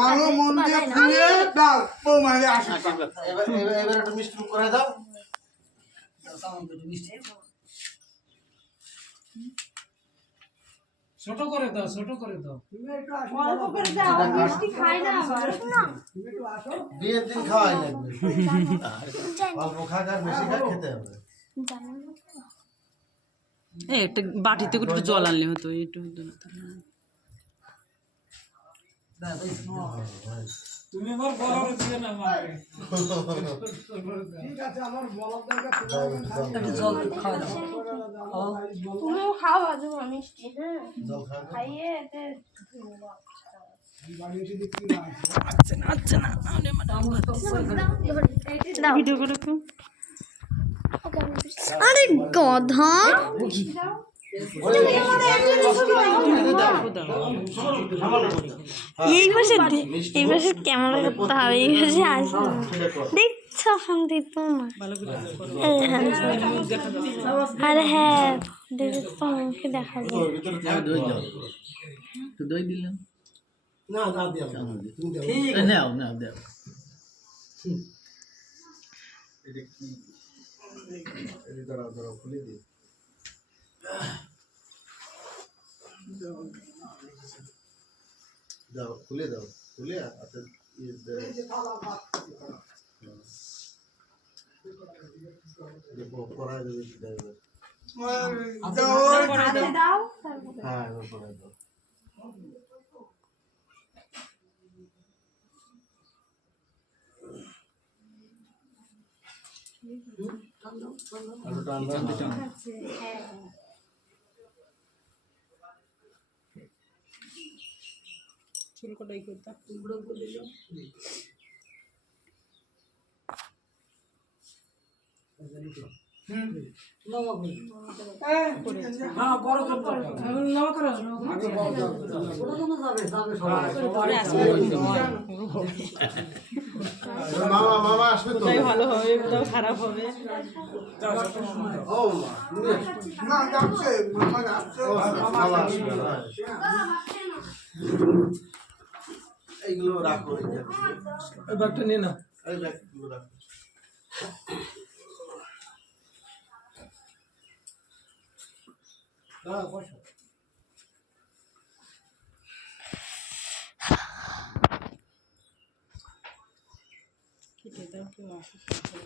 ভালো মন দিয়ে ফুলিয়ে দাও বৌমারে আশীর্বাদ। এবার একটু মিষ্টি করে দাও। ছোট করে দাও, ছোট করে দাও। অল্প করে দাও, মিষ্টি খাই না আবার। বিয়ের দিন খাওয়াই লাগবে, অল্প খাক আর বেশি খাক খেতে হবে। একটা বাটিতে একটু জল আনলে হতো একটু। তুমি আমার বলার দিও না আমাকে। ঠিক আছে আমার বলার দরকার তুমিও খাও আজও মিষ্টি। হ্যাঁ জল খাও। খাইয়ে এতে ভিডিও করে তো আরে গধা এই পাশে ক্যামেরা করতে হবে, এই পাশে আসবে দেখছো দিত না। আরে হ্যাঁ দেখো মুখে দেখা যায়। দই দিলাম না না দিয়া নাও নাও দাও। এটা কি এই দাঁড়াও দাঁড়াও খুলে দিই। দাও খুলে দাও, খুলে আচ্ছা দেখো পড়াই দেবে সেটা এবার। দাও হ্যাঁ এবার পড়াই দাও। আরো টান দাও। চুলকটাই করতাম হ্যাঁ বড় তো নাও করো মামা মামা আসবে তো। ভালো হবে, কোথাও খারাপ হবে। ও মা না যাচ্ছে মামা যাচ্ছে মামা আসবে না। এইগুলো রাখো, এই ব্যাগটা নিয়ে না। এই ব্যাগগুলো রাখো। বসো। কেটে দাও কেউ আসে।